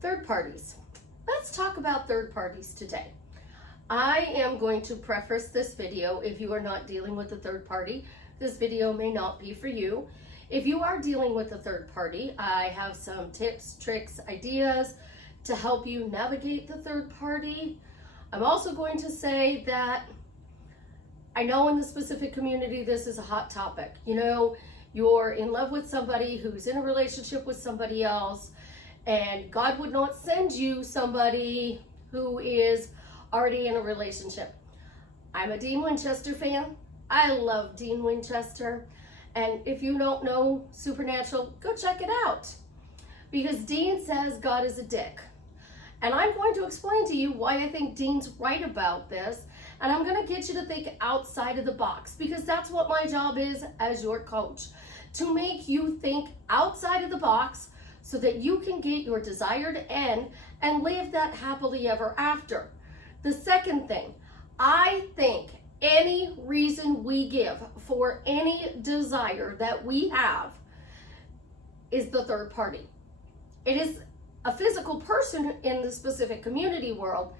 Third parties. Let's talk about third parties today. I am going to preface this video. If you are not dealing with a third party, this video may not be for you. If you are dealing with a third party, I have some tips, tricks, ideas to help you navigate the third party. I'm also going to say that I know in the specific community this is a hot topic. You know, you're in love with somebody who's in a relationship with somebody else, and God would not send you somebody who is already in a relationship. I'm a Dean Winchester fan. I love Dean Winchester. And if you don't know Supernatural, go check it out. Because Dean says God is a dick. And I'm going to explain to you why I think Dean's right about this. And I'm going to get you to think outside of the box, because that's what my job is as your coach. To make you think outside of the box so that you can get your desired end and live that happily ever after. The second thing, I think any reason we give for any desire that we have is the third party. It is a physical person in the specific community world,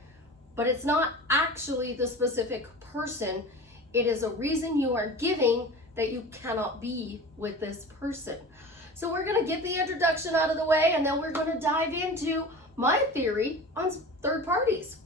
but it's not actually the specific person. It is a reason you are giving that you cannot be with this person. So we're going to get the introduction out of the way, and then we're going to dive into my theory on third parties.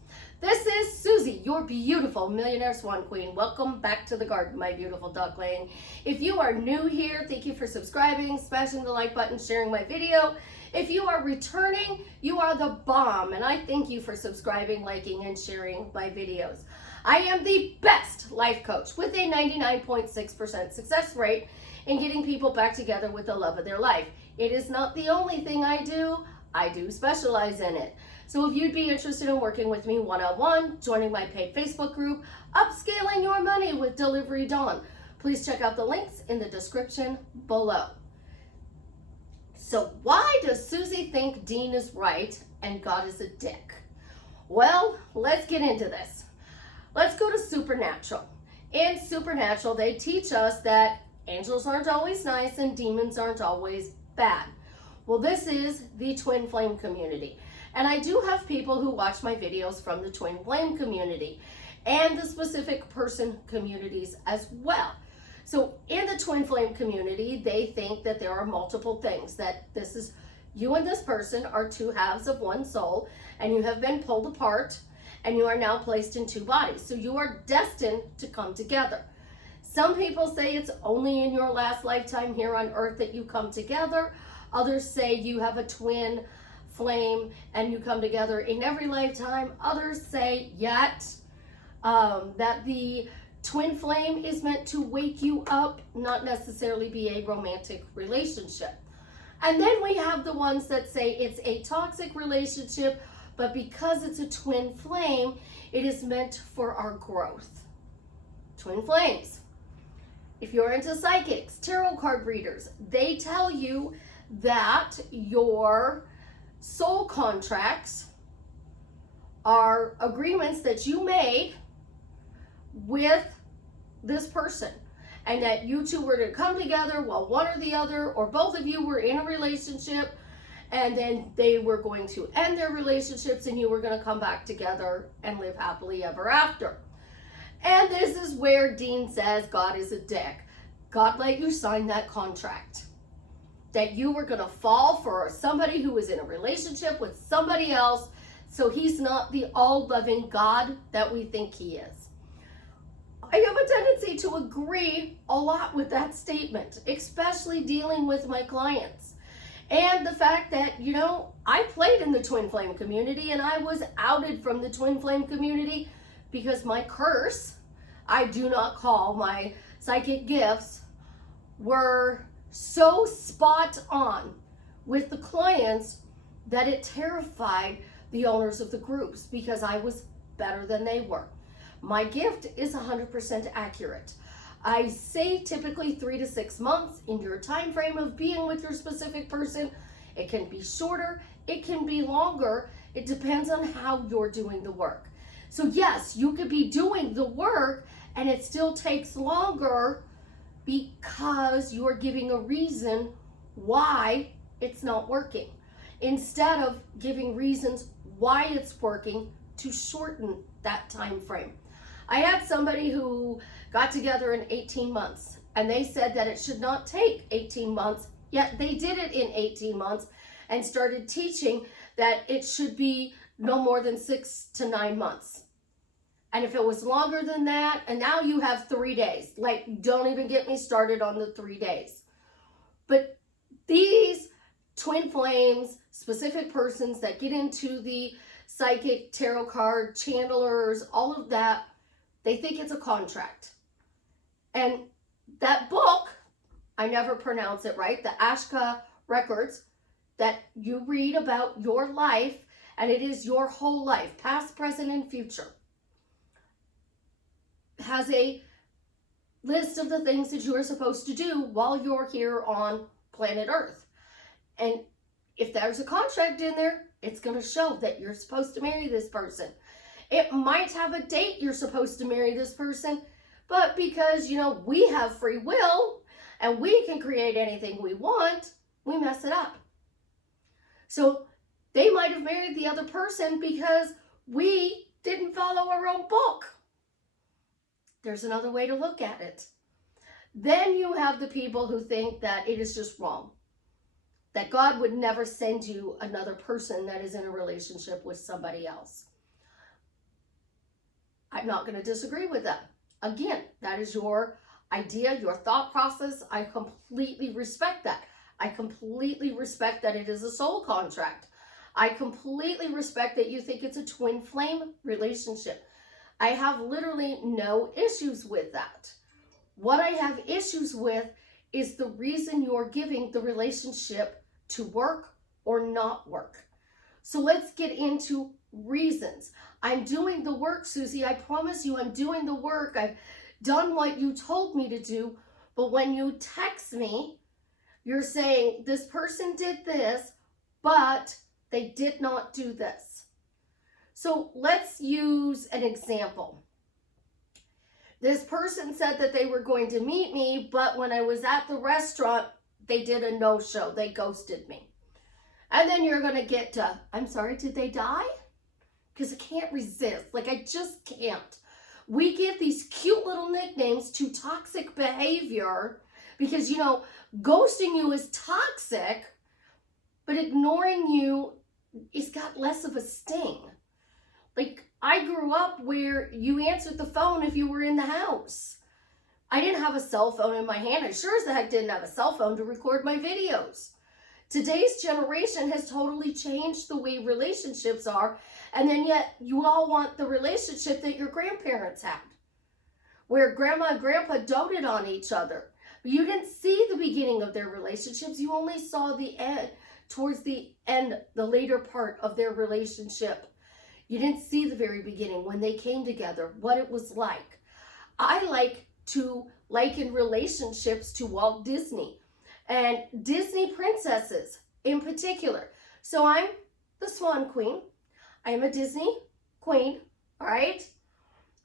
This is Susie, your beautiful Millionaire Swan Queen. Welcome back to the garden, my beautiful duckling. If you are new here, thank you for subscribing, smashing the like button, sharing my video. If you are returning, you are the bomb, and I thank you for subscribing, liking, and sharing my videos. I am the best life coach with a 99.6% success rate in getting people back together with the love of their life. It is not the only thing I do specialize in it. So if you'd be interested in working with me one-on-one, joining my paid Facebook group, Upscaling Your Money with Delivery Dawn, please check out the links in the description below. So why does Susie think Dean is right and God is a dick? Well, let's get into this. Let's go to Supernatural. In Supernatural, they teach us that angels aren't always nice and demons aren't always bad. Well, this is the twin flame community. And I do have people who watch my videos from the twin flame community and the specific person communities as well. So in the twin flame community, they think that there are multiple things, that this is you and this person are two halves of one soul, and you have been pulled apart and you are now placed in two bodies. So you are destined to come together. Some people say it's only in your last lifetime here on earth that you come together. Others say you have a twin flame and you come together in every lifetime. Others say that the twin flame is meant to wake you up, not necessarily be a romantic relationship. And then we have the ones that say it's a toxic relationship, but because it's a twin flame, it is meant for our growth. Twin flames. If you're into psychics, tarot card readers, they tell you that your soul contracts are agreements that you made with this person, and that you two were to come together while one or the other or both of you were in a relationship, and then they were going to end their relationships and you were going to come back together and live happily ever after. And this is where Dean says God is a dick. God let you sign that contract, that you were going to fall for somebody who was in a relationship with somebody else, so he's not the all-loving God that we think he is. I have a tendency to agree a lot with that statement, especially dealing with my clients. And the fact that, you know, I played in the twin flame community and I was outed from the twin flame community because my curse, I do not call my psychic gifts, were so spot on with the clients that it terrified the owners of the groups because I was better than they were. My gift is 100% accurate. I say typically 3 to 6 months in your time frame of being with your specific person. It can be shorter, it can be longer. It depends on how you're doing the work. So yes, you could be doing the work and it still takes longer because you're giving a reason why it's not working. instead of giving reasons why it's working to shorten that time frame. I had somebody who got together in 18 months and they said that it should not take 18 months, yet they did it in 18 months and started teaching that it should be no more than 6 to 9 months. And if it was longer than that, and now you have 3 days, like, don't even get me started on the 3 days. But these twin flames, specific persons that get into the psychic, tarot card, channelers, all of that, they think it's a contract. And that book, I never pronounce it right, the Ashka records, that you read about your life, and it is your whole life, past, present, and future, has a list of the things that you are supposed to do while you're here on planet Earth. And if there's a contract in there, it's going to show that you're supposed to marry this person. It might have a date you're supposed to marry this person, but because, you know, we have free will and we can create anything we want, we mess it up. So they might have married the other person because we didn't follow our own book. There's another way to look at it. Then you have the people who think that it is just wrong, that God would never send you another person that is in a relationship with somebody else. I'm not going to disagree with that. Again, that is your idea, your thought process. I completely respect that. I completely respect that it is a soul contract. I completely respect that you think it's a twin flame relationship. I have literally no issues with that. What I have issues with is the reason you're giving the relationship to work or not work. So let's get into reasons. I'm doing the work, Susie. I promise you I'm doing the work. I've done what you told me to do. But when you text me, you're saying this person did this, but they did not do this. So let's use an example. This person said that they were going to meet me, but when I was at the restaurant, they did a no-show. They ghosted me. And then you're going to get to, I'm sorry, did they die? Because I can't resist. Like, I just can't. We give these cute little nicknames to toxic behavior because, you know, ghosting you is toxic, but ignoring you has got less of a sting. Like, I grew up where you answered the phone if you were in the house. I didn't have a cell phone in my hand. I sure as the heck didn't have a cell phone to record my videos. Today's generation has totally changed the way relationships are, and then yet you all want the relationship that your grandparents had, where grandma and grandpa doted on each other. But you didn't see the beginning of their relationships. You only saw the end, towards the end, the later part of their relationship. You didn't see the very beginning when they came together, what it was like. I like to liken relationships to Walt Disney and Disney princesses in particular. So I'm the Swan Queen. I am a Disney queen, all right?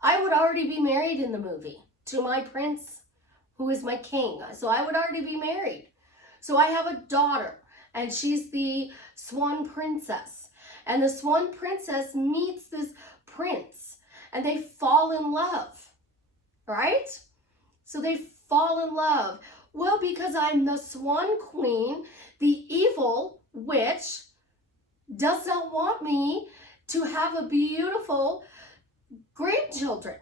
I would already be married in the movie to my prince, who is my king. So I would already be married. So I have a daughter, and she's the Swan Princess. And the Swan Princess meets this prince, and they fall in love, right? So they fall in love. Well, because I'm the Swan Queen, the evil witch does not want me to have a beautiful grandchildren.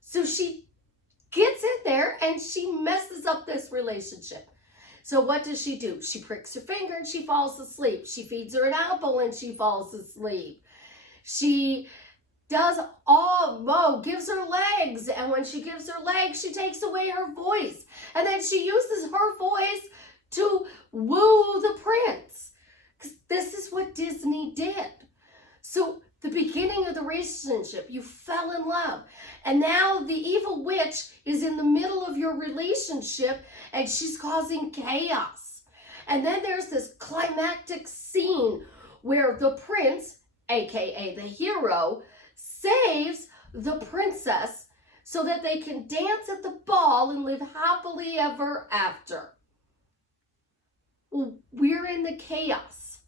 So she gets in there and she messes up this relationship. So what does she do? She pricks her finger and she falls asleep. She feeds her an apple and she falls asleep. She does gives her legs. And when she gives her legs, she takes away her voice. And then she uses her voice to woo the prince. Because this is what Disney did. So the beginning of the relationship, you fell in love. And now the evil witch is in the middle of your relationship and she's causing chaos. And then there's this climactic scene where the prince, aka the hero, saves the princess so that they can dance at the ball and live happily ever after. We're in the chaos.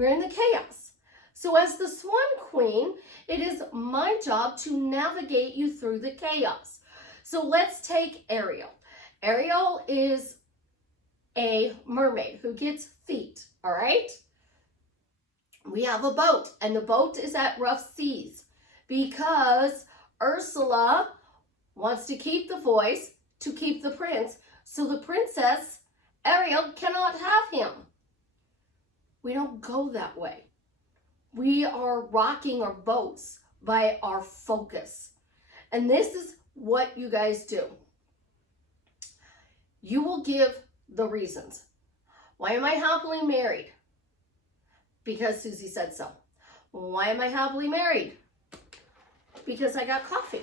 We're in the chaos. So as the Swan Queen, it is my job to navigate you through the chaos. So let's take Ariel. Ariel is a mermaid who gets feet, all right? We have a boat, and the boat is at rough seas because Ursula wants to keep the voice to keep the prince, so the princess, Ariel, cannot have him. We don't go that way. We are rocking our boats by our focus. And this is what you guys do. You will give the reasons. Why am I happily married? Because Susie said so. Why am I happily married? Because I got coffee.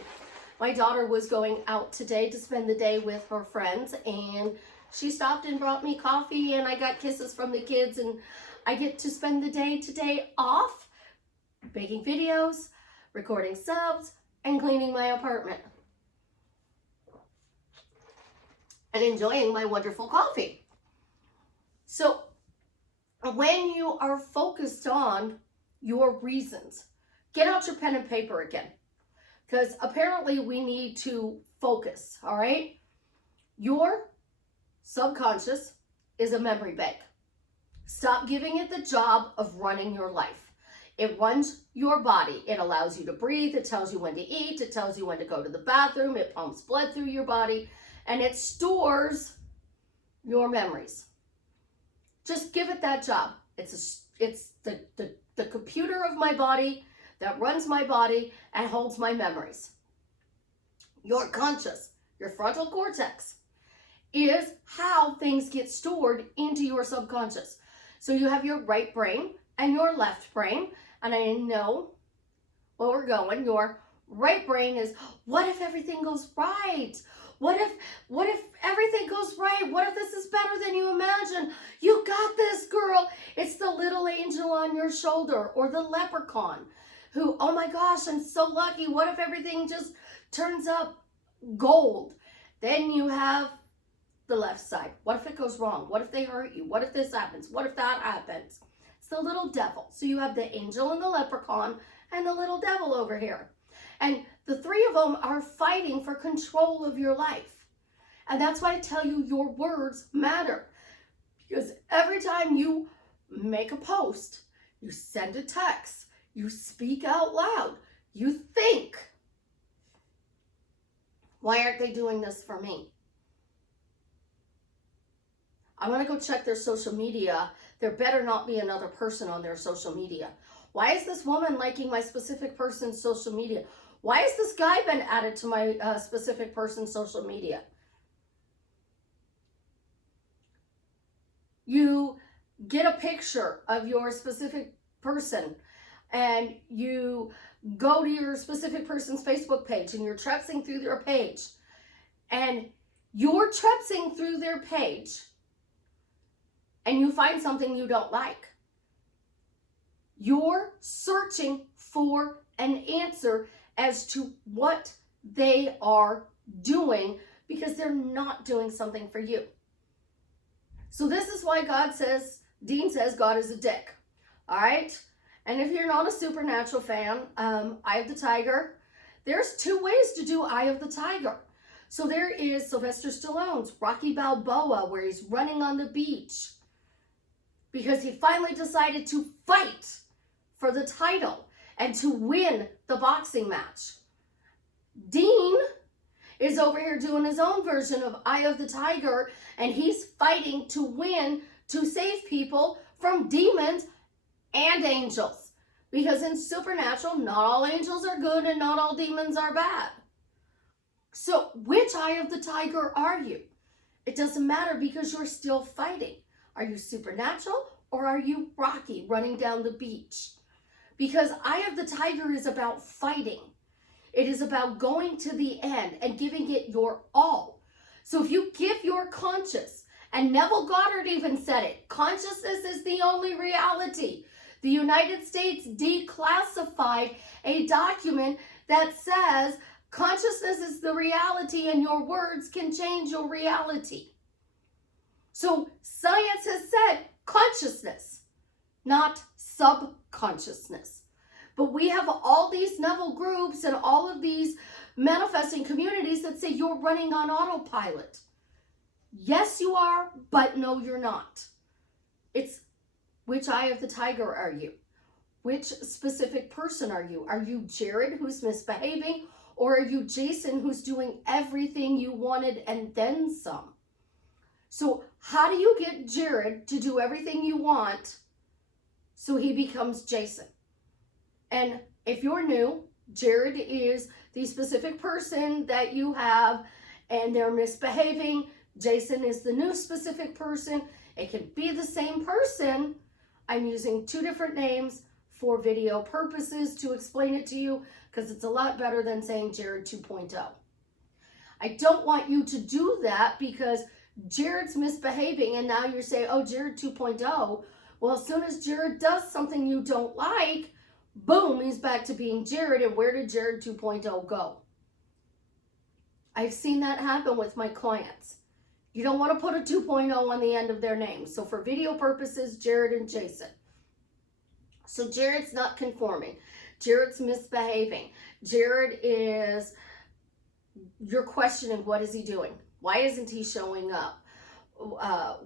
My daughter was going out today to spend the day with her friends, and she stopped and brought me coffee, and I got kisses from the kids, and I get to spend the day today off making videos, recording subs, and cleaning my apartment. And enjoying my wonderful coffee. So when you are focused on your reasons, get out your pen and paper again. Because apparently we need to focus, all right? Your subconscious is a memory bank. Stop giving it the job of running your life. It runs your body. It allows you to breathe. It tells you when to eat. It tells you when to go to the bathroom. It pumps blood through your body. And it stores your memories. Just give it that job. It's the computer of my body that runs my body and holds my memories. Your conscious, your frontal cortex, is how things get stored into your subconscious. So you have your right brain and your left brain, and I know where we're going. Your right brain is, what if everything goes right? What if everything goes right? What if this is better than you imagine? You got this, girl. It's the little angel on your shoulder, or the leprechaun who, oh my gosh, I'm so lucky. What if everything just turns up gold? Then you have the left side. What if it goes wrong? What if they hurt you? What if this happens? What if that happens? It's the little devil. So you have the angel and the leprechaun and the little devil over here. And the three of them are fighting for control of your life. And that's why I tell you your words matter. Because every time you make a post, you send a text, you speak out loud, you think, why aren't they doing this for me? I want to go check their social media. There better not be another person on their social media. Why is this woman liking my specific person's social media? Why has this guy been added to my specific person's social media? You get a picture of your specific person and you go to your specific person's Facebook page and you're trepsing through their page, and you're trepsing through their page and you find something you don't like. You're searching for an answer as to what they are doing because they're not doing something for you. So this is why Dean says God is a dick. All right? And if you're not a Supernatural fan, Eye of the Tiger, there's two ways to do Eye of the Tiger. So there is Sylvester Stallone's Rocky Balboa, where he's running on the beach because he finally decided to fight for the title and to win the boxing match. Dean is over here doing his own version of Eye of the Tiger, and he's fighting to win, to save people from demons and angels. Because in Supernatural, not all angels are good and not all demons are bad. So which Eye of the Tiger are you? It doesn't matter because you're still fighting. Are you Supernatural or are you Rocky running down the beach? Because Eye of the Tiger is about fighting. It is about going to the end and giving it your all. So if you give your conscious, and Neville Goddard even said it, consciousness is the only reality. The United States declassified a document that says consciousness is the reality and your words can change your reality. So science has said consciousness, not subconsciousness. But we have all these Neville groups and all of these manifesting communities that say you're running on autopilot. Yes, you are, but no, you're not. It's which eye of the tiger are you? Which specific person are you? Are you Jared, who's misbehaving? Or are you Jason, who's doing everything you wanted and then some? So how do you get Jared to do everything you want so he becomes Jason? And if you're new, Jared is the specific person that you have and they're misbehaving. Jason is the new specific person. It can be the same person. I'm using two different names for video purposes to explain it to you because it's a lot better than saying Jared 2.0. I don't want you to do that because Jared's misbehaving and now you're saying, oh, Jared 2.0. Well, as soon as Jared does something you don't like, boom, he's back to being Jared. And where did Jared 2.0 go? I've seen that happen with my clients. You don't want to put a 2.0 on the end of their name. So for video purposes, Jared and Jason. So Jared's not conforming. Jared's misbehaving. Jared is, you're questioning, what is he doing? Why isn't he showing up?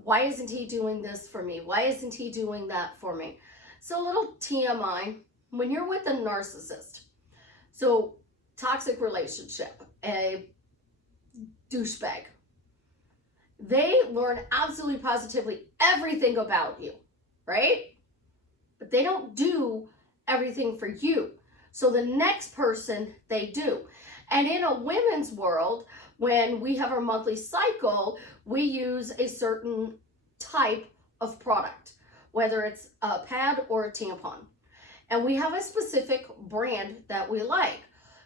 Why isn't he doing this for me? Why isn't he doing that for me? So a little TMI, when you're with a narcissist, so toxic relationship, a douchebag, they learn absolutely positively everything about you, right? But they don't do everything for you. So the next person, they do. And in a women's world, when we have our monthly cycle, we use a certain type of product, whether it's a pad or a tampon. And we have a specific brand that we like.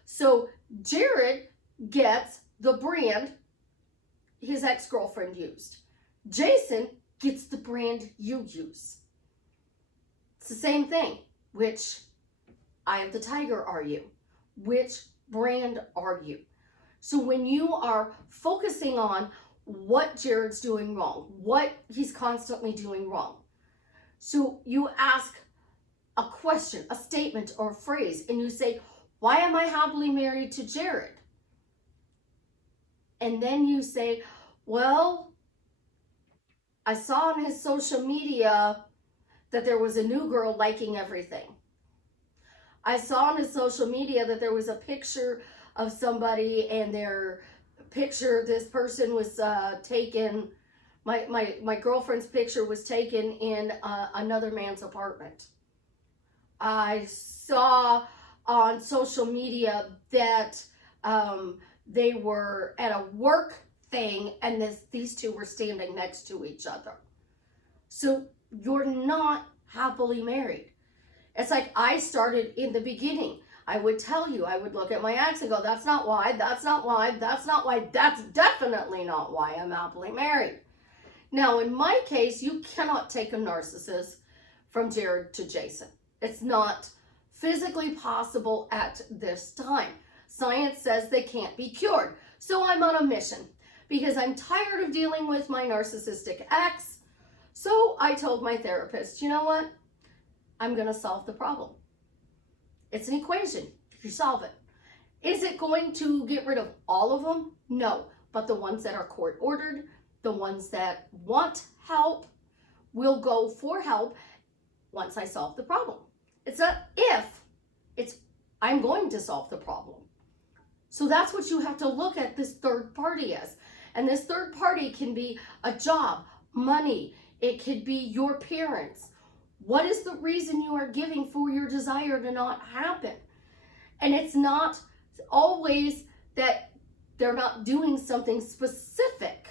So Jared gets the brand his ex-girlfriend used. Jason gets the brand you use. It's the same thing. Which eye of the tiger are you? Which brand are you? So when you are focusing on what Jared's doing wrong, what he's constantly doing wrong, so you ask a question, a statement, or a phrase, and you say, why am I happily married to Jared? And then you say, well, I saw on his social media that there was a new girl liking everything. I saw on his social media that there was a picture of somebody and their picture, this person was taken, my girlfriend's picture was taken in another man's apartment. I saw on social media that they were at a work thing and these two were standing next to each other. So you're not happily married. It's like I started in the beginning. I would tell you, I would look at my ex and go, that's not why, that's not why, that's not why, that's definitely not why I'm happily married. Now, in my case, you cannot take a narcissist from Jared to Jason. It's not physically possible at this time. Science says they can't be cured. So I'm on a mission because I'm tired of dealing with my narcissistic ex. So I told my therapist, you know what? I'm going to solve the problem. It's an equation. You solve it. Is it going to get rid of all of them? No. But the ones that are court ordered, the ones that want help, will go for help once I solve the problem. It's not if, it's I'm going to solve the problem. So that's what you have to look at this third party as. And this third party can be a job, money. It could be your parents. What is the reason you are giving for your desire to not happen? And it's not always that they're not doing something specific.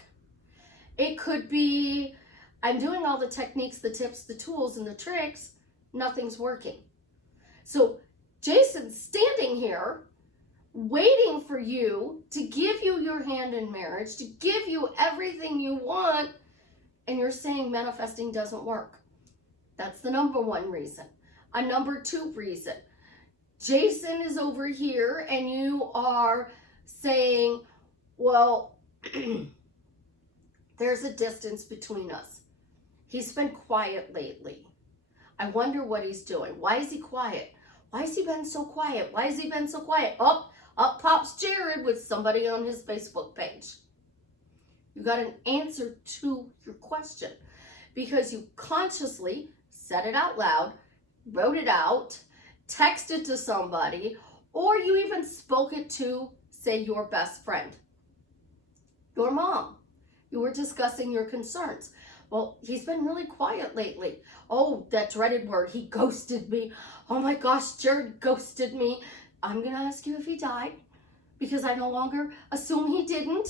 It could be, I'm doing all the techniques, the tips, the tools, and the tricks. Nothing's working. So Jason's standing here waiting for you to give you your hand in marriage, to give you everything you want, and you're saying manifesting doesn't work. That's the number one reason. A number two reason, Jason is over here and you are saying, well, there's a distance between us. He's been quiet lately. I wonder what he's doing. Why is he quiet? Why has he been so quiet? Why has he been so quiet? Oh, up pops Jared with somebody on his Facebook page. You got an answer to your question because you consciously said it out loud, wrote it out, texted to somebody, or you even spoke it to, say, your best friend, your mom. You were discussing your concerns. Well, he's been really quiet lately. Oh, that dreaded word, he ghosted me. Oh my gosh, Jared ghosted me. I'm going to ask you if he died because I no longer assume he didn't.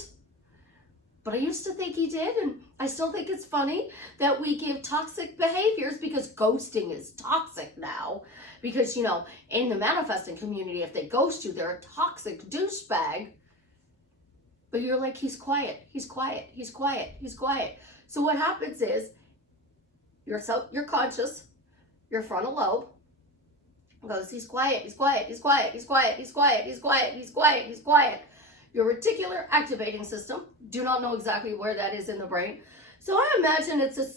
But I used to think he did, and I still think it's funny that we give toxic behaviors because ghosting is toxic now. Because, you know, in the manifesting community, if they ghost you, they're a toxic douchebag. But you're like, he's quiet, he's quiet, he's quiet, he's quiet. So what happens is you're conscious, your frontal lobe goes, he's quiet, he's quiet, he's quiet, he's quiet, he's quiet, he's quiet, he's quiet, he's quiet. Your reticular activating system, do not know exactly where that is in the brain. So I imagine it's a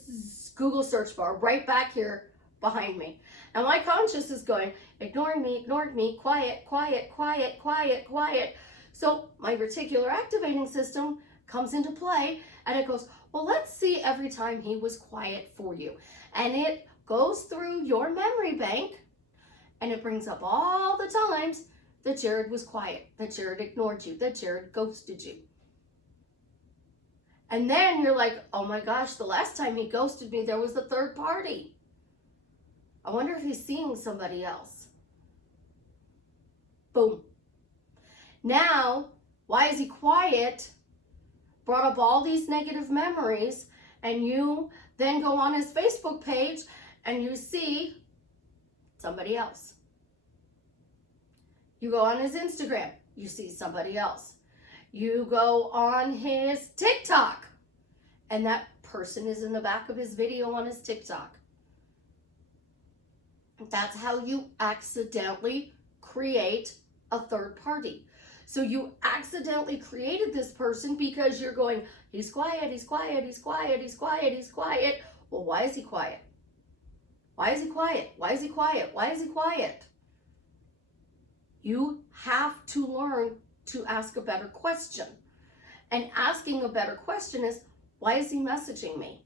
Google search bar right back here behind me. And my conscious is going, ignoring me, quiet, quiet, quiet, quiet, quiet. So my reticular activating system comes into play and it goes, well, let's see every time he was quiet for you. And it goes through your memory bank and it brings up all the times that Jared was quiet, that Jared ignored you, that Jared ghosted you. And then you're like, oh my gosh, the last time he ghosted me, there was a third party. I wonder if he's seeing somebody else. Boom. Now, why is he quiet? Brought up all these negative memories, and you then go on his Facebook page and you see somebody else. You go on his Instagram, you see somebody else. You go on his TikTok, and that person is in the back of his video on his TikTok. That's how you accidentally create a third party. So you accidentally created this person because you're going, he's quiet, he's quiet, he's quiet, he's quiet, he's quiet. Well, why is he quiet? Why is he quiet? Why is he quiet? Why is he quiet? You have to learn to ask a better question. And asking a better question is, why is he messaging me?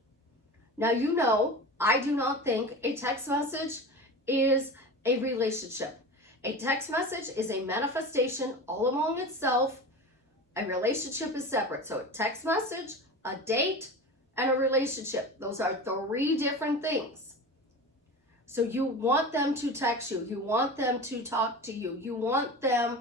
Now, you know, I do not think a text message is a relationship. A text message is a manifestation all among itself. A relationship is separate. So a text message, a date, and a relationship. Those are 3 different things. So you want them to text you. You want them to talk to you. You want them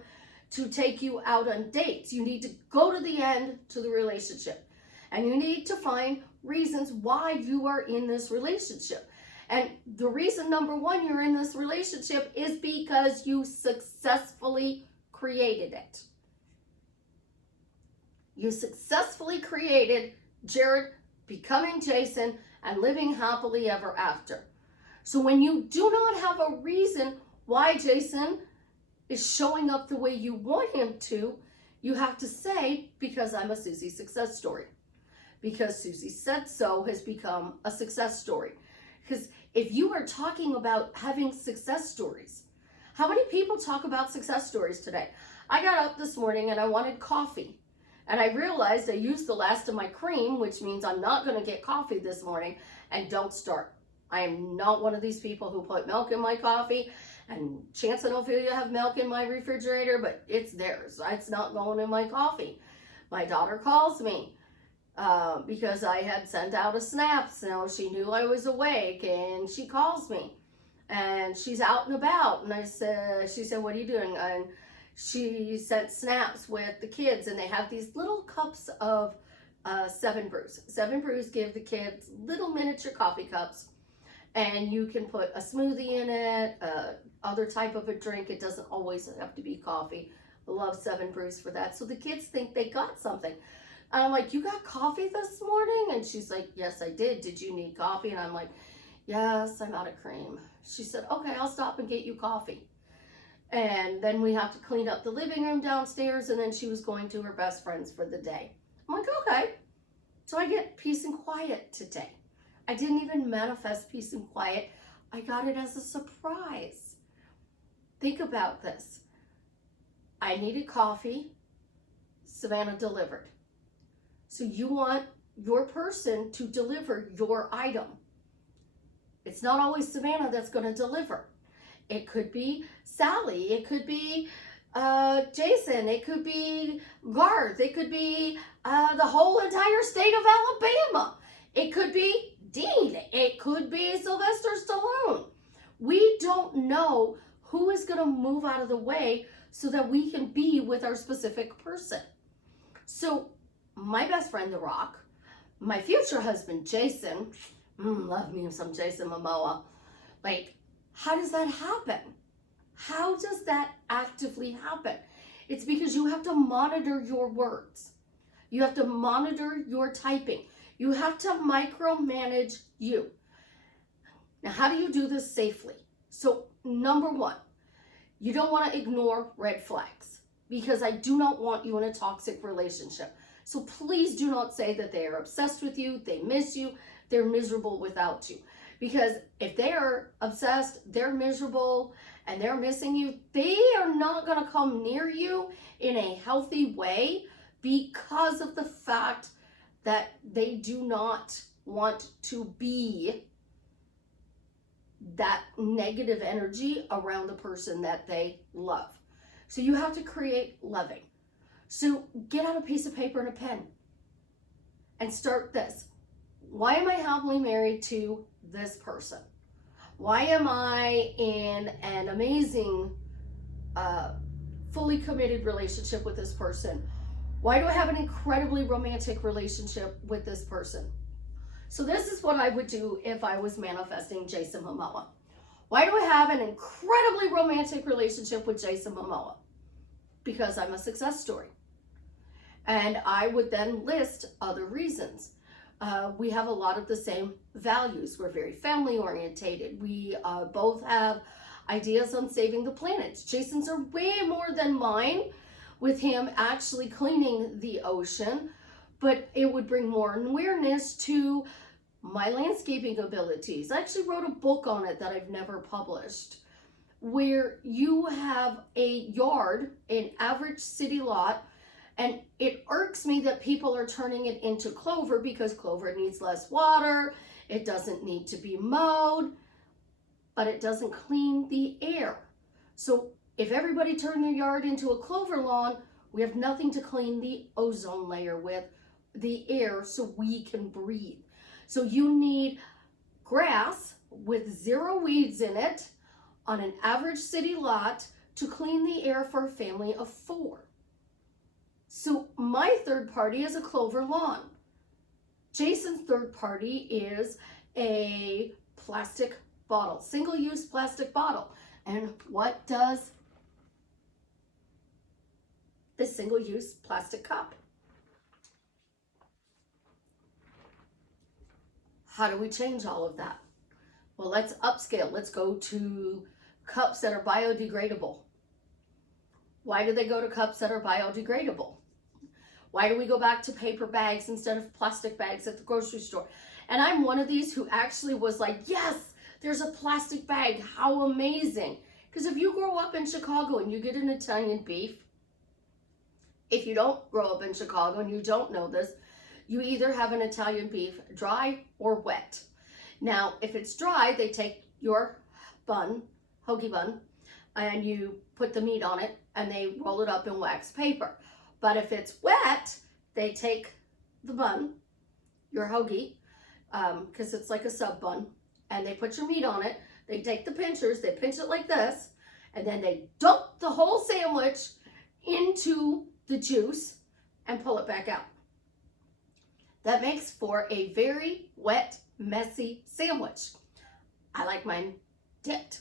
to take you out on dates. You need to go to the end to the relationship. And you need to find reasons why you are in this relationship. And the reason number 1 you're in this relationship is because you successfully created it. You successfully created Jared becoming Jason and living happily ever after. So when you do not have a reason why Jason is showing up the way you want him to, you have to say, because I'm a Susie success story. Because Susie said so has become a success story. Because if you are talking about having success stories, how many people talk about success stories today? I got up this morning and I wanted coffee. And I realized I used the last of my cream, which means I'm not going to get coffee this morning, and don't start. I am not one of these people who put milk in my coffee, and Chance and Ophelia have milk in my refrigerator, but it's theirs. It's not going in my coffee. My daughter calls me because I had sent out a snap, so she knew I was awake, and she calls me, and she's out and about, and she said, what are you doing? And she sent snaps with the kids, and they have these little cups of 7 Brews. 7 Brews give the kids little miniature coffee cups, and you can put a smoothie in it, other type of a drink. It doesn't always have to be coffee. I love 7 Brews for that. So the kids think they got something. And I'm like, you got coffee this morning? And she's like, yes, I did. Did you need coffee? And I'm like, yes, I'm out of cream. She said, okay, I'll stop and get you coffee. And then we have to clean up the living room downstairs, and then she was going to her best friend's for the day. I'm like, okay. So I get peace and quiet today. I didn't even manifest peace and quiet. I got it as a surprise. Think about this. I needed coffee. Savannah delivered. So you want your person to deliver your item. It's not always Savannah that's going to deliver. It could be Sally. It could be Jason. It could be Garth. It could be the whole entire state of Alabama. It could be Dean. It could be Sylvester Stallone. We don't know who is going to move out of the way so that we can be with our specific person. So my best friend, The Rock, my future husband, Jason, love me some Jason Momoa. Like, how does that happen? How does that actively happen? It's because you have to monitor your words. You have to monitor your typing. You have to micromanage you. Now, how do you do this safely? So, number one, you don't want to ignore red flags because I do not want you in a toxic relationship. So please do not say that they are obsessed with you, they miss you, they're miserable without you. Because if they are obsessed, they're miserable, and they're missing you, they are not going to come near you in a healthy way because of the fact that they do not want to be that negative energy around the person that they love. So you have to create loving. So get out a piece of paper and a pen and start this. Why am I happily married to this person? Why am I in an amazing, fully committed relationship with this person? Why do I have an incredibly romantic relationship with this person? So this is what I would do if I was manifesting Jason Momoa. Why do I have an incredibly romantic relationship with Jason Momoa? Because I'm a success story. And I would then list other reasons. We have a lot of the same values. We're very family orientated. We both have ideas on saving the planet. Jason's are way more than mine, with him actually cleaning the ocean, but it would bring more awareness to my landscaping abilities. I actually wrote a book on it that I've never published, where you have a yard, an average city lot, and it irks me that people are turning it into clover because clover needs less water, it doesn't need to be mowed, but it doesn't clean the air. So if everybody turned their yard into a clover lawn, we have nothing to clean the ozone layer with, the air, so we can breathe. So you need grass with 0 weeds in it on an average city lot to clean the air for a family of 4. So my third party is a clover lawn. Jason's third party is a plastic bottle, single-use plastic bottle. And what does the single-use plastic cup? How do we change all of that? Well, let's upscale. Let's go to cups that are biodegradable. Why do they go to cups that are biodegradable? Why do we go back to paper bags instead of plastic bags at the grocery store? And I'm one of these who actually was like, yes, there's a plastic bag. How amazing. Because if you grow up in Chicago and you get an Italian beef, if you don't grow up in Chicago and you don't know this, you either have an Italian beef dry or wet. Now, if it's dry, they take your bun, hoagie bun, and you put the meat on it and they roll it up in wax paper. But if it's wet, they take the bun, your hoagie, because it's like a sub bun, and they put your meat on it. They take the pinchers, they pinch it like this, and then they dump the whole sandwich into the juice and pull it back out. That makes for a very wet, messy sandwich. I like mine dipped.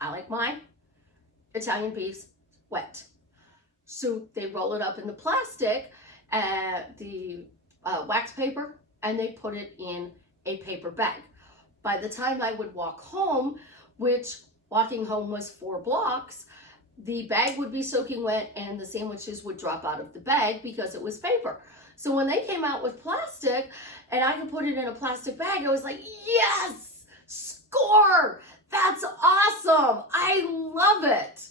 I like my Italian beefs wet. So they roll it up in the plastic, the wax paper, and they put it in a paper bag. By the time I would walk home, which walking home was 4 blocks, the bag would be soaking wet and the sandwiches would drop out of the bag because it was paper. So when they came out with plastic and I could put it in a plastic bag, I was like, yes, score! That's awesome. I love it.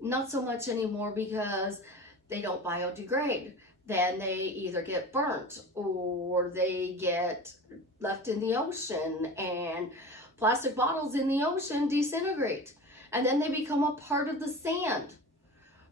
Not so much anymore because they don't biodegrade. Then they either get burnt or they get left in the ocean, and plastic bottles in the ocean disintegrate and then they become a part of the sand.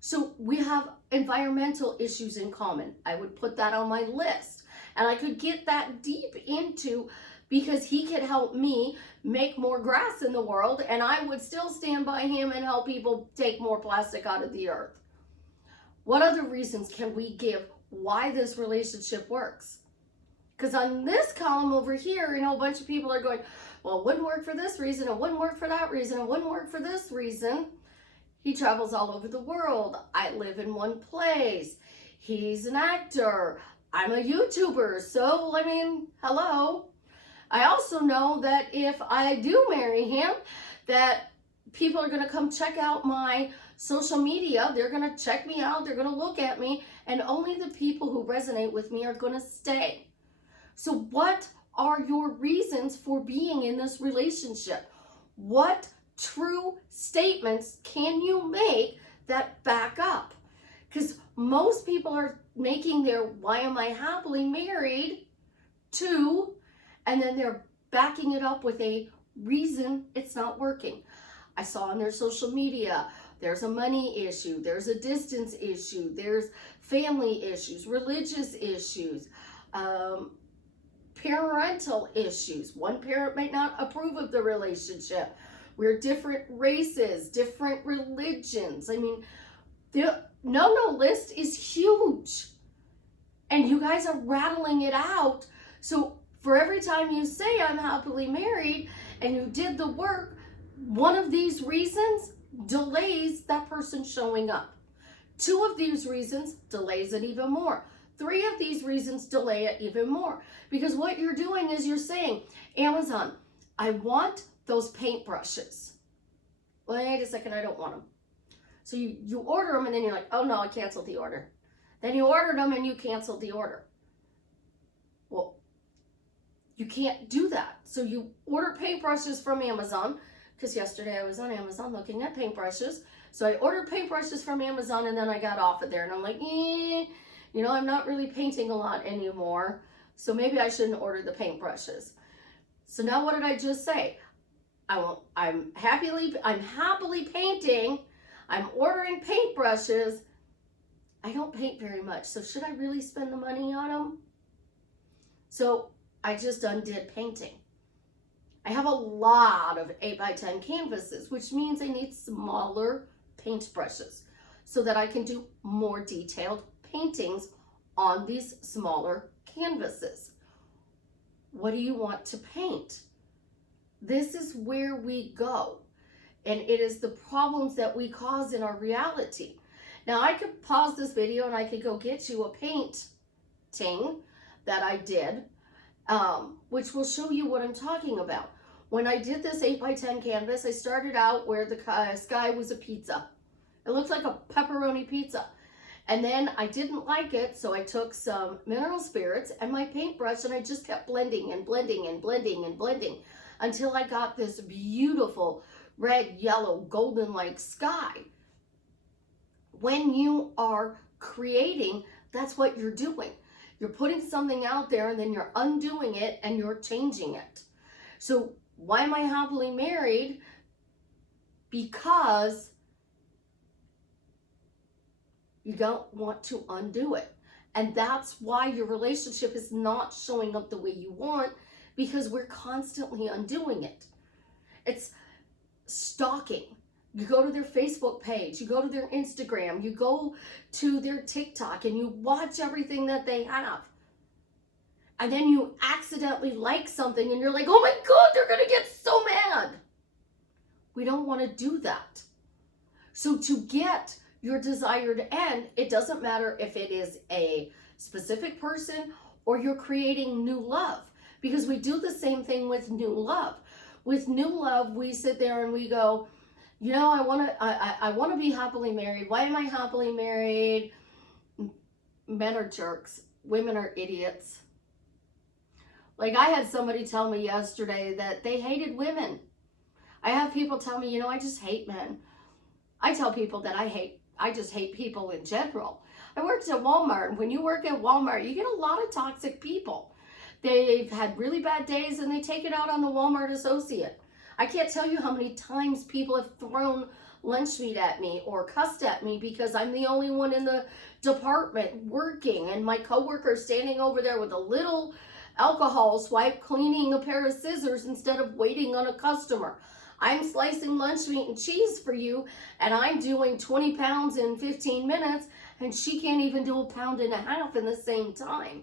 So we have environmental issues in common. I would put that on my list, and I could get that deep into, because he could help me make more grass in the world, and I would still stand by him and help people take more plastic out of the earth. What other reasons can we give why this relationship works? Because on this column over here, a bunch of people are going, well, it wouldn't work for this reason, it wouldn't work for that reason, it wouldn't work for this reason. He travels all over the world. I live in one place. He's an actor. I'm a YouTuber. So, hello. I also know that if I do marry him, that people are going to come check out my social media. They're going to check me out. They're going to look at me. And only the people who resonate with me are going to stay. So what are your reasons for being in this relationship? What true statements can you make that back up? Because most people are making their why am I happily married to, and then they're backing it up with a reason it's not working. I saw on their social media, there's a money issue, there's a distance issue, there's family issues, religious issues, parental issues. One parent may not approve of the relationship. We're different races, different religions. The no list is huge. And you guys are rattling it out. So for every time you say I'm happily married and you did the work, one of these reasons delays that person showing up. 2 of these reasons delays it even more. 3 of these reasons delay it even more. Because what you're doing is you're saying, Amazon, I want those paintbrushes. Wait a second, I don't want them. So you order them and then you're like, oh no, I canceled the order. Then you ordered them and you canceled the order. Well, you can't do that. So you order paintbrushes from Amazon, because yesterday I was on Amazon looking at paintbrushes. So I ordered paintbrushes from Amazon and then I got off of there and I'm like, I'm not really painting a lot anymore. So maybe I shouldn't order the paintbrushes. So now what did I just say? I'm happily painting. I'm ordering paintbrushes. I don't paint very much, so should I really spend the money on them? So I just undid painting. I have a lot of 8x10 canvases, which means I need smaller paintbrushes so that I can do more detailed paintings on these smaller canvases. What do you want to paint? This is where we go, and it is the problems that we cause in our reality. Now I could pause this video and I could go get you a painting that I did, which will show you what I'm talking about. When I did this 8x10 canvas, I started out where the sky was a pizza. It looked like a pepperoni pizza. And then I didn't like it, so I took some mineral spirits and my paintbrush and I just kept blending and blending and blending and blending until I got this beautiful red, yellow, golden-like sky. When you are creating, that's what you're doing. You're putting something out there and then you're undoing it and you're changing it. So why am I happily married? Because you don't want to undo it. And that's why your relationship is not showing up the way you want, because we're constantly undoing it. It's stalking. You go to their Facebook page, you go to their Instagram, you go to their TikTok and you watch everything that they have. And then you accidentally like something and you're like, oh my God, they're gonna get so mad. We don't want to do that. So to get your desired end, it doesn't matter if it is a specific person or you're creating new love, because we do the same thing with new love. With new love, we sit there and we go, I want to be happily married. Why am I happily married? Men are jerks. Women are idiots. Like I had somebody tell me yesterday that they hated women. I have people tell me, I just hate men. I tell people that I just hate people in general. I worked at Walmart, and when you work at Walmart, you get a lot of toxic people. They've had really bad days and they take it out on the Walmart associate. I can't tell you how many times people have thrown lunch meat at me or cussed at me because I'm the only one in the department working, and my coworker standing over there with a little alcohol swipe cleaning a pair of scissors instead of waiting on a customer. I'm slicing lunch meat and cheese for you, and I'm doing 20 pounds in 15 minutes, and she can't even do 1.5 pounds in the same time.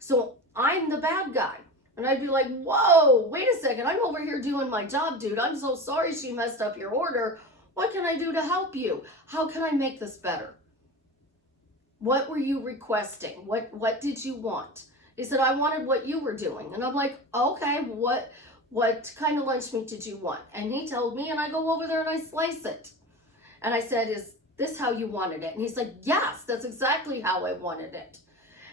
So I'm the bad guy. And I'd be like, whoa, wait a second. I'm over here doing my job, dude. I'm so sorry she messed up your order. What can I do to help you? How can I make this better? What were you requesting? What did you want? He said, I wanted what you were doing. And I'm like, okay, what kind of lunch meat did you want? And he told me, and I go over there and I slice it. And I said, is this how you wanted it? And he's like, yes, that's exactly how I wanted it.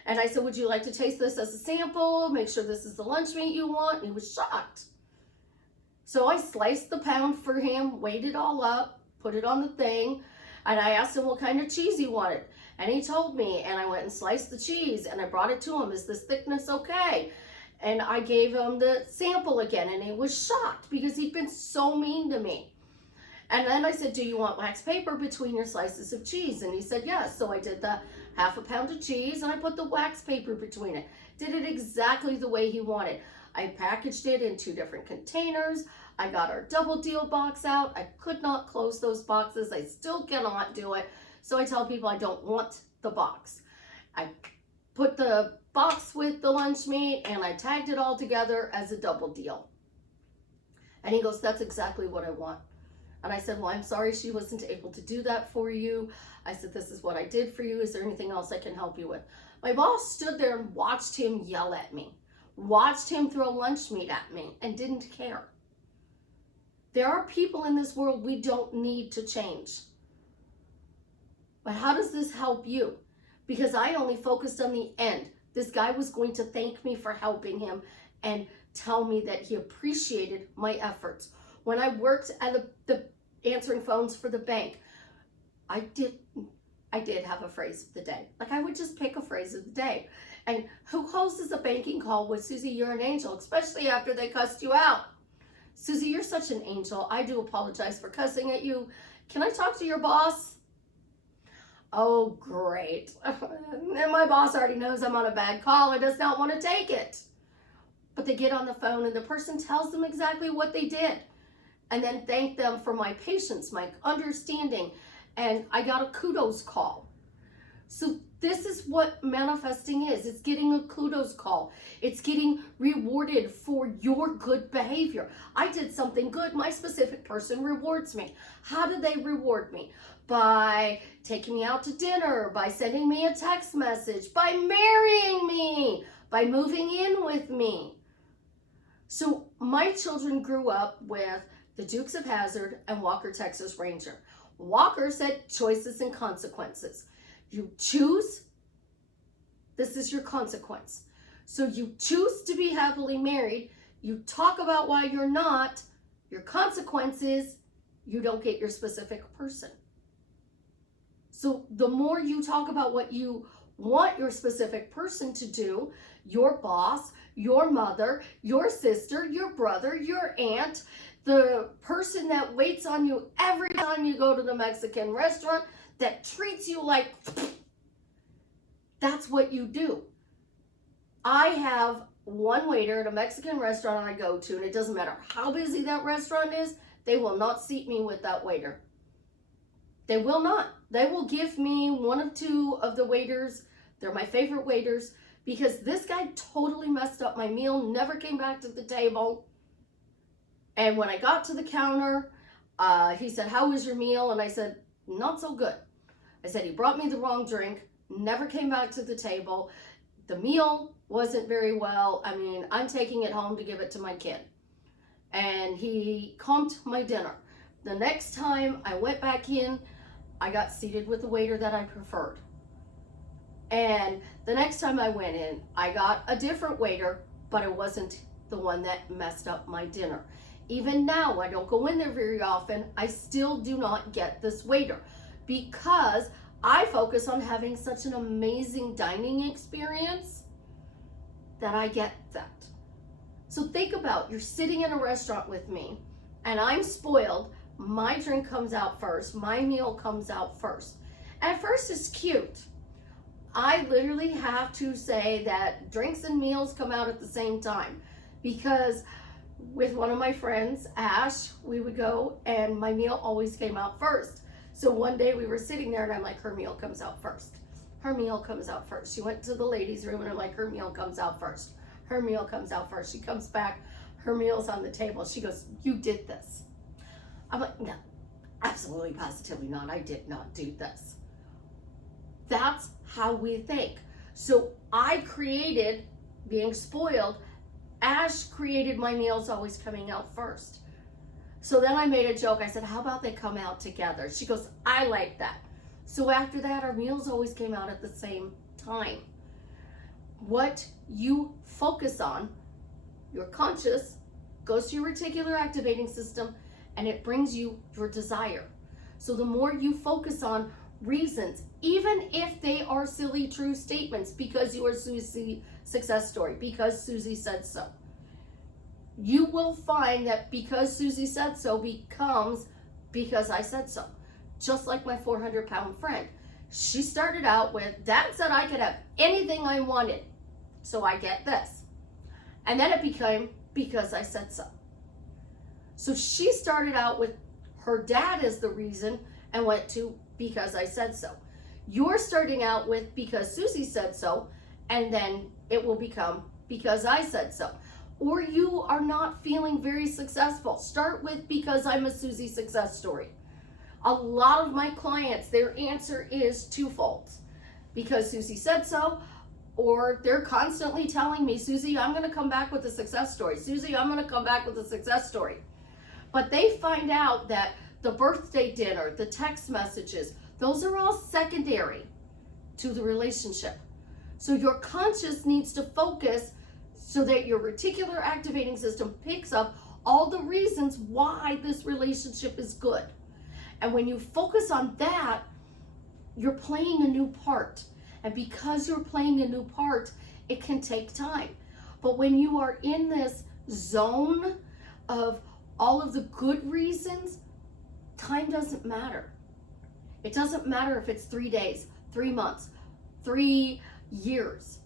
And I said, would you like to taste this as a sample? Make sure this is the lunch meat you want. And he was shocked. So I sliced the pound for him, weighed it all up, put it on the thing, and I asked him what kind of cheese he wanted. And he told me, and I went and sliced the cheese, and I brought it to him. Is this thickness okay? And I gave him the sample again, and he was shocked because he'd been so mean to me. And then I said, do you want wax paper between your slices of cheese? And he said, yes. So I did the 1/2 pound of cheese, and I put the wax paper between it. Did it exactly the way he wanted. I packaged it in 2 different containers. I got our double deal box out. I could not close those boxes. I still cannot do it. So I tell people I don't want the box. I put the box with the lunch meat and I tagged it all together as a double deal. And he goes, that's exactly what I want. And I said, well, I'm sorry she wasn't able to do that for you. I said, this is what I did for you. Is there anything else I can help you with? My boss stood there and watched him yell at me, watched him throw lunch meat at me, and didn't care. There are people in this world we don't need to change. But how does this help you? Because I only focused on the end. This guy was going to thank me for helping him and tell me that he appreciated my efforts. When I worked at the answering phones for the bank, I did have a phrase of the day. Like, I would just pick a phrase of the day. And who closes a banking call with, Susie, you're an angel, especially after they cussed you out. Susie, you're such an angel. I do apologize for cussing at you. Can I talk to your boss? Oh, great. And my boss already knows I'm on a bad call and does not want to take it. But they get on the phone and the person tells them exactly what they did and then thank them for my patience, my understanding. And I got a kudos call. So this is what manifesting is. It's getting a kudos call. It's getting rewarded for your good behavior. I did something good. My specific person rewards me. How do they reward me? By taking me out to dinner, by sending me a text message, by marrying me, by moving in with me. So my children grew up with the Dukes of Hazzard and Walker, Texas Ranger. Walker said choices and consequences. You choose, this is your consequence. So you choose to be happily married. You talk about why you're not. Your consequence is you don't get your specific person. So the more you talk about what you want your specific person to do, your boss, your mother, your sister, your brother, your aunt, the person that waits on you every time you go to the Mexican restaurant, that treats you like, that's what you do. I have one waiter at a Mexican restaurant I go to, and it doesn't matter how busy that restaurant is, they will not seat me with that waiter. They will not. They will give me 1 of 2 of the waiters. They're my favorite waiters because this guy totally messed up my meal, never came back to the table. And when I got to the counter, he said, how was your meal? And I said, not so good. I said, he brought me the wrong drink, never came back to the table. The meal wasn't very well. I mean, I'm taking it home to give it to my kid. And he comped my dinner. The next time I went back in, I got seated with the waiter that I preferred. And the next time I went in, I got a different waiter, but it wasn't the one that messed up my dinner. even now, I don't go in there very often, I still do not get this waiter because I focus on having such an amazing dining experience that I get that. So think about, you're sitting in a restaurant with me and I'm spoiled. My drink comes out first, my meal comes out first. At first it's cute. I literally have to say that drinks and meals come out at the same time because with one of my friends, Ash, we would go and my meal always came out first. So one day we were sitting there and I'm like, her meal comes out first. Her meal comes out first. She went to the ladies' room and I'm like, her meal comes out first. Her meal comes out first. She comes back, her meal's on the table. She goes, you did this. I'm like, no, absolutely, positively not. I did not do this. That's how we think. So I created being spoiled. Ash created my meals always coming out first. So then I made a joke. I said, how about they come out together? She goes, I like that. So after that, our meals always came out at the same time. What you focus on, your conscious, goes to your reticular activating system and it brings you your desire. So the more you focus on reasons, even if they are silly true statements, because you are Susie success story, because Susie said so, you will find that because Susie said so becomes because I said so. Just like my 400-pound friend. She started out with, Dad said I could have anything I wanted, so I get this. And then it became because I said so. So she started out with her dad as the reason and went to because I said so. You're starting out with because Susie said so, and then it will become because I said so. Or you are not feeling very successful. Start with because I'm a Susie success story. A lot of my clients, their answer is twofold. Because Susie said so, or they're constantly telling me, Susie, I'm going to come back with a success story. Susie, I'm going to come back with a success story. But they find out that the birthday dinner, the text messages, those are all secondary to the relationship. So your conscious needs to focus so that your reticular activating system picks up all the reasons why this relationship is good. And when you focus on that, you're playing a new part. And because you're playing a new part, it can take time. But when you are in this zone of all of the good reasons, time doesn't matter. It doesn't matter if it's 3 days, 3 months, 3 years.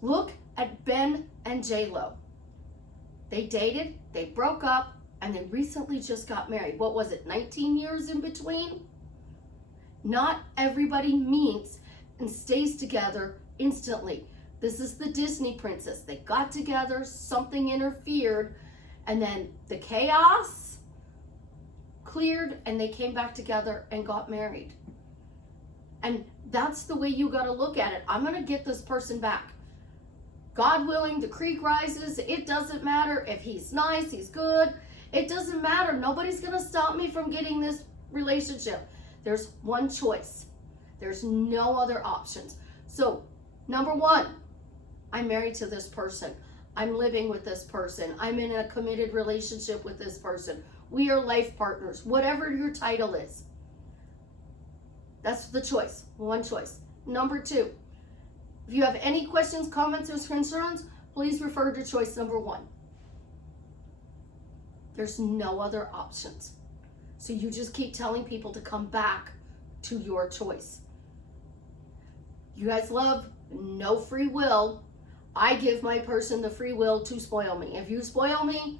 Look at Ben and J-Lo. They dated, they broke up, and they recently just got married. What was it, 19 years in between? Not everybody meets and stays together instantly. This is the Disney princess. They got together, something interfered, and then the chaos cleared and they came back together and got married. And that's the way you got to look at it. I'm going to get this person back. God willing, the creek rises. It doesn't matter if he's nice, he's good. It doesn't matter. Nobody's going to stop me from getting this relationship. There's one choice. There's no other options. So, number one, I'm married to this person. I'm living with this person. I'm in a committed relationship with this person. We are life partners, whatever your title is. That's the choice, one choice. Number two, if you have any questions, comments, or concerns, please refer to choice number one. There's no other options. So you just keep telling people to come back to your choice. You guys love no free will. I give my person the free will to spoil me. If you spoil me,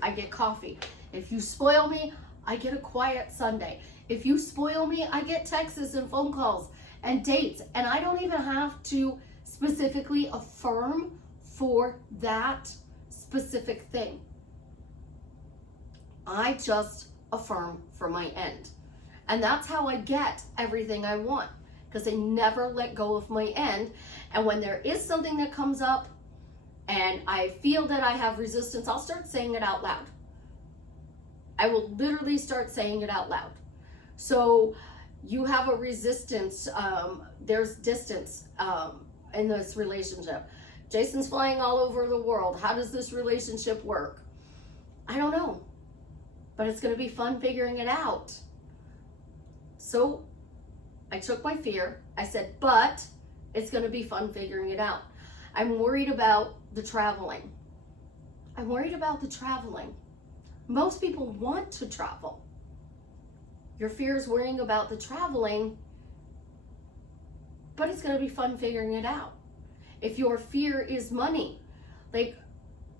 I get coffee. If you spoil me, I get a quiet Sunday. If you spoil me, I get texts and phone calls and dates. And I don't even have to specifically affirm for that specific thing. I just affirm for my end. And that's how I get everything I want, because I never let go of my end. And when there is something that comes up and I feel that I have resistance, I'll start saying it out loud. I will literally start saying it out loud. So you have a resistance, there's distance in this relationship. Jason's flying all over the world. How does this relationship work? I don't know, but it's going to be fun figuring it out. So I took my fear. I said, but it's going to be fun figuring it out. I'm worried about the traveling. I'm worried about the traveling. Most people want to travel. Your fear is worrying about the traveling, but it's going to be fun figuring it out. If your fear is money, like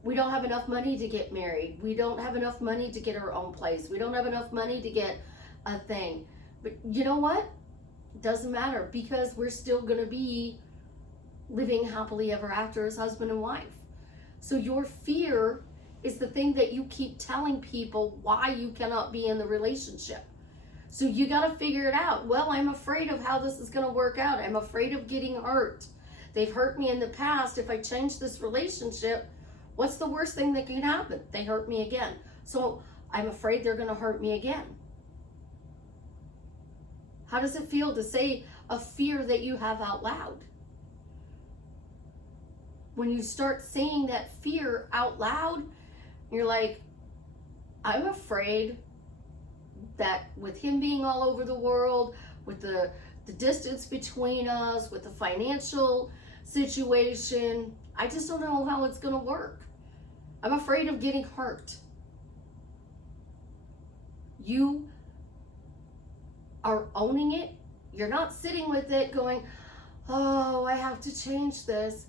we don't have enough money to get married. We don't have enough money to get our own place. We don't have enough money to get a thing. But you know what? It doesn't matter, because we're still going to be living happily ever after as husband and wife. So your fear is the thing that you keep telling people why you cannot be in the relationship. So you got to figure it out. Well, I'm afraid of how this is going to work out. I'm afraid of getting hurt. They've hurt me in the past. If I change this relationship, what's the worst thing that can happen? They hurt me again. So I'm afraid they're going to hurt me again. How does it feel to say a fear that you have out loud? When you start saying that fear out loud, you're like, I'm afraid that with him being all over the world, with the distance between us, with the financial situation, I just don't know how it's going to work. I'm afraid of getting hurt. You are owning it. You're not sitting with it going, oh, I have to change this.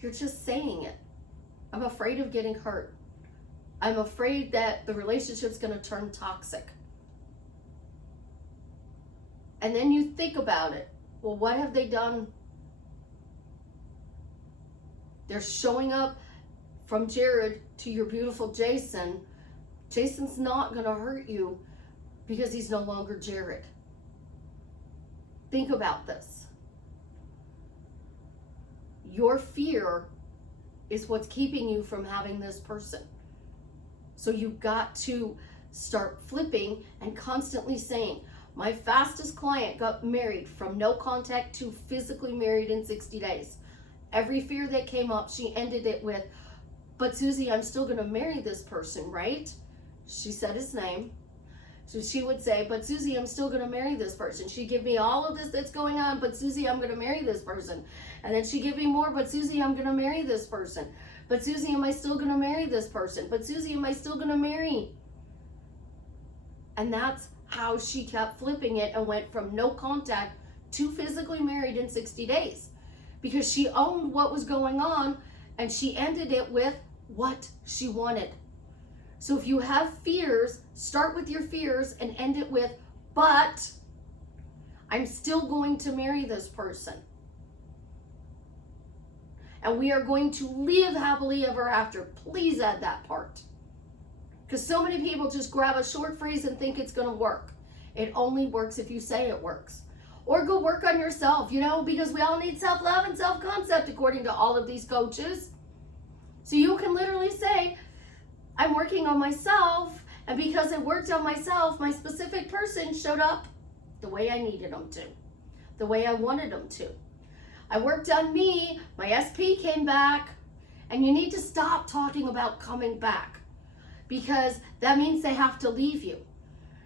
You're just saying it. I'm afraid of getting hurt. I'm afraid that the relationship's going to turn toxic. And then you think about it. Well, what have they done? They're showing up from Jared to your beautiful Jason. Jason's not going to hurt you because he's no longer Jared. Think about this. Your fear is what's keeping you from having this person. So you've got to start flipping and constantly saying, my fastest client got married from no contact to physically married in 60 days. Every fear that came up, she ended it with, but Susie, I'm still going to marry this person, right? She said his name. So she would say, but Susie, I'm still going to marry this person. She'd give me all of this that's going on, but Susie, I'm going to marry this person. And then she'd give me more, but Susie, I'm going to marry this person. But Susie, am I still going to marry this person? But Susie, am I still going to marry? And that's how she kept flipping it and went from no contact to physically married in 60 days. Because she owned what was going on and she ended it with what she wanted. So if you have fears, start with your fears and end it with, but I'm still going to marry this person. And we are going to live happily ever after. Please add that part. Because so many people just grab a short phrase and think it's going to work. It only works if you say it works. Or go work on yourself, because we all need self-love and self-concept according to all of these coaches. So you can literally say, I'm working on myself, and because I worked on myself, my specific person showed up the way I needed them to, the way I wanted them to. I worked on me, my SP came back, and you need to stop talking about coming back, because that means they have to leave you.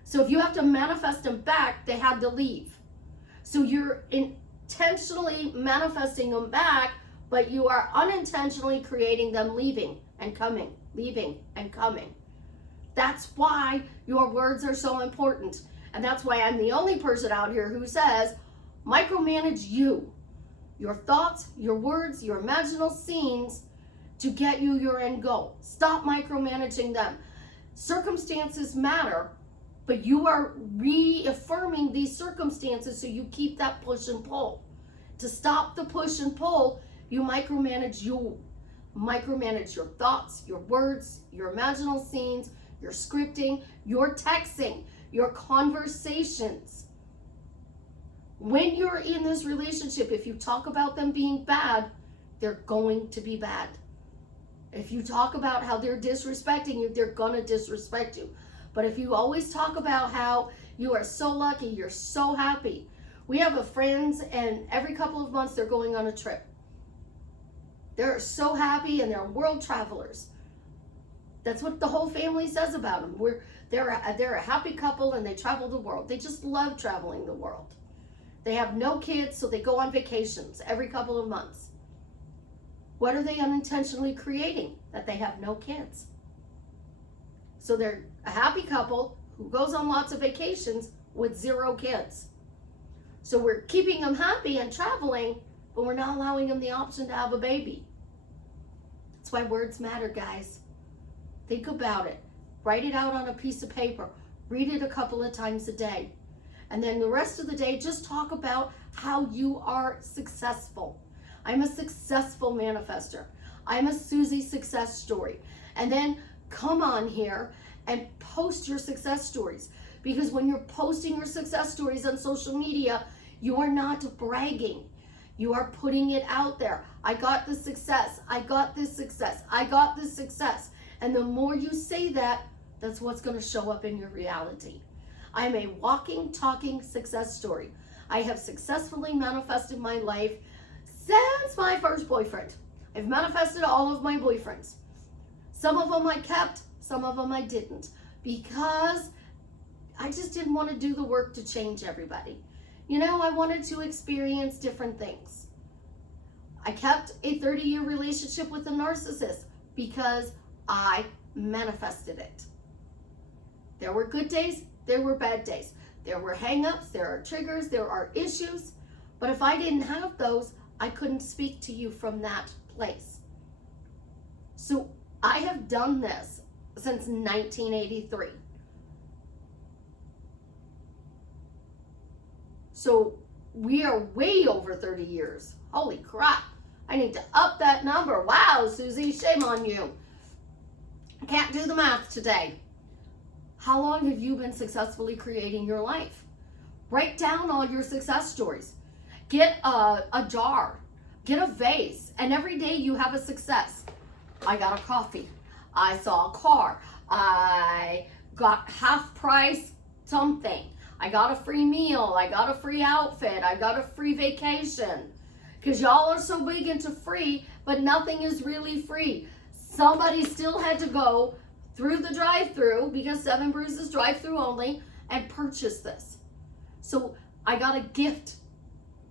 So if you have to manifest them back, they had to leave. So you're intentionally manifesting them back, but you are unintentionally creating them leaving and coming, leaving and coming. That's why your words are so important. And that's why I'm the only person out here who says, micromanage you, your thoughts, your words, your imaginal scenes to get you your end goal. Stop micromanaging them. Circumstances matter, but you are reaffirming these circumstances so you keep that push and pull. To stop the push and pull, you micromanage you. Micromanage your thoughts, your words, your imaginal scenes, your scripting, your texting, your conversations. When you're in this relationship, if you talk about them being bad, they're going to be bad. If you talk about how they're disrespecting you, they're going to disrespect you. But if you always talk about how you are so lucky, you're so happy. We have a friends, and every couple of months they're going on a trip. They're so happy and they're world travelers. That's what the whole family says about them. They're a happy couple and they travel the world. They just love traveling the world. They have no kids, so they go on vacations every couple of months. What are they unintentionally creating? That they have no kids. So they're a happy couple who goes on lots of vacations with 0 kids. So we're keeping them happy and traveling, but we're not allowing them the option to have a baby. That's why words matter, guys. Think about it. Write it out on a piece of paper. Read it a couple of times a day. And then the rest of the day, just talk about how you are successful. I'm a successful manifester. I'm a Susie success story. And then come on here and post your success stories. Because when you're posting your success stories on social media, you are not bragging. You are putting it out there. I got this success. I got this success. I got this success. And the more you say that, that's what's going to show up in your reality. I'm a walking, talking success story. I have successfully manifested my life since my first boyfriend. I've manifested all of my boyfriends. Some of them I kept, some of them I didn't, because I just didn't want to do the work to change everybody. You know, I wanted to experience different things. I kept a 30-year relationship with a narcissist because I manifested it. There were good days, there were bad days. There were hang-ups, there are triggers, there are issues. But if I didn't have those, I couldn't speak to you from that place. So I have done this since 1983. So we are way over 30 years. Holy crap. I need to up that number. Wow, Susie, shame on you. I can't do the math today. How long have you been successfully creating your life? Write down all your success stories. Get a jar, get a vase, and every day you have a success. I got a coffee. I saw a car. I got half price something. I got a free meal. I got a free outfit. I got a free vacation. Because y'all are so big into free, but nothing is really free. Somebody still had to go through the drive-through, because 7 Brews is drive-through only, and purchase this. So I got a gift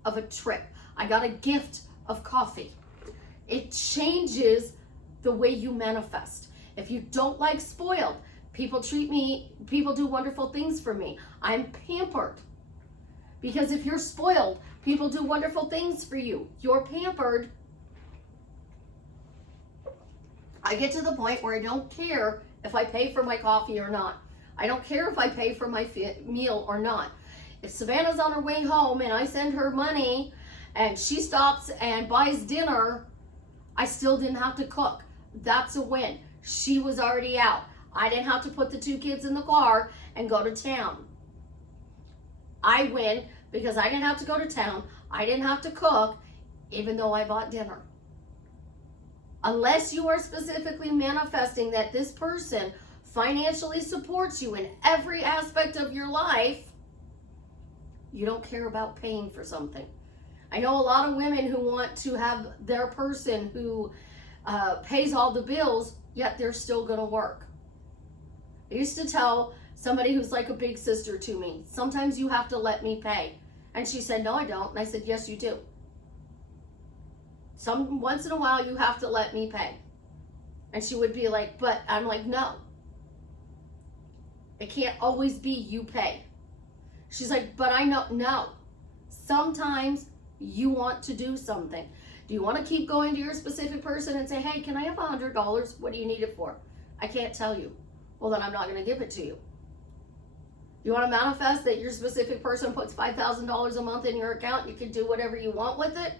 of a trip. I got a gift of coffee. It changes the way you manifest. If you don't like spoiled, people do wonderful things for me. I'm pampered. Because if you're spoiled, people do wonderful things for you. You're pampered. I get to the point where I don't care if I pay for my coffee or not. I don't care if I pay for my meal or not. If Savannah's on her way home and I send her money and she stops and buys dinner, I still didn't have to cook. That's a win. She was already out. I didn't have to put the 2 kids in the car and go to town. I win because I didn't have to go to town. I didn't have to cook, even though I bought dinner. Unless you are specifically manifesting that this person financially supports you in every aspect of your life, you don't care about paying for something. I know a lot of women who want to have their person who pays all the bills, yet they're still going to work. I used to tell somebody who's like a big sister to me, sometimes you have to let me pay. And she said, no, I don't. And I said, yes, you do. Once in a while, you have to let me pay. And she would be like, but I'm like, no. It can't always be you pay. She's like, but I know, no. Sometimes you want to do something. Do you want to keep going to your specific person and say, hey, can I have $100? What do you need it for? I can't tell you. Well, then I'm not going to give it to you. You want to manifest that your specific person puts $5,000 a month in your account and you can do whatever you want with it?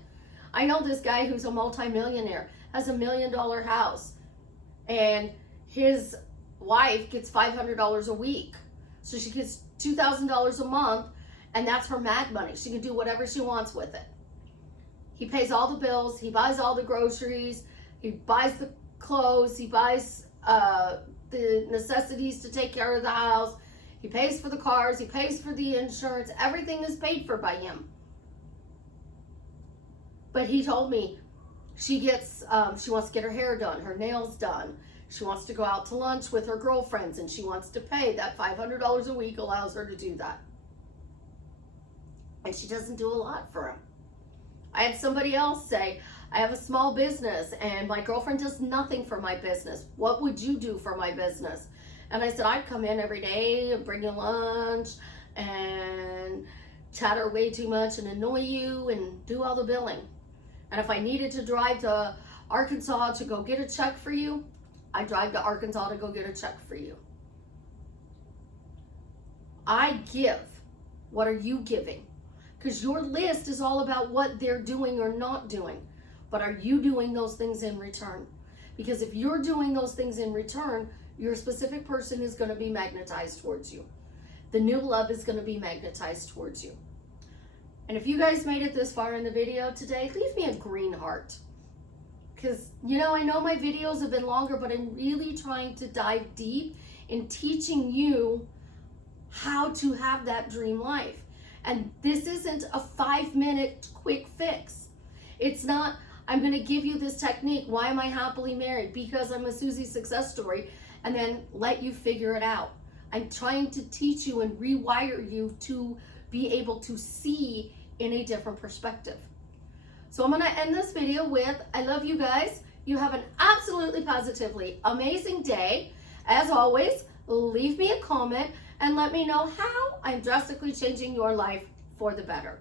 I know this guy who's a multimillionaire, has $1 million house, and his wife gets $500 a week. So she gets $2,000 a month, and that's her mad money. She can do whatever she wants with it. He pays all the bills, he buys all the groceries, he buys the clothes, he buys the necessities to take care of the house, he pays for the cars, he pays for the insurance, everything is paid for by him. But he told me she wants to get her hair done, her nails done. She wants to go out to lunch with her girlfriends and she wants to pay. That $500 a week allows her to do that. And she doesn't do a lot for him. I had somebody else say, I have a small business and my girlfriend does nothing for my business. What would you do for my business? And I said, I'd come in every day and bring you lunch and chatter way too much and annoy you and do all the billing. And if I needed to drive to Arkansas to go get a check for you, I drive to Arkansas to go get a check for you. I give. What are you giving? Because your list is all about what they're doing or not doing. But are you doing those things in return? Because if you're doing those things in return, your specific person is going to be magnetized towards you. The new love is going to be magnetized towards you. And if you guys made it this far in the video today, leave me a green heart. Because, you know, I know my videos have been longer, but I'm really trying to dive deep in teaching you how to have that dream life. And this isn't a 5-minute quick fix. It's not, I'm going to give you this technique. Why am I happily married? Because I'm a Susie success story, and then let you figure it out. I'm trying to teach you and rewire you to be able to see in a different perspective. So I'm going to end this video with, I love you guys. You have an absolutely positively amazing day. As always, leave me a comment and let me know how I'm drastically changing your life for the better.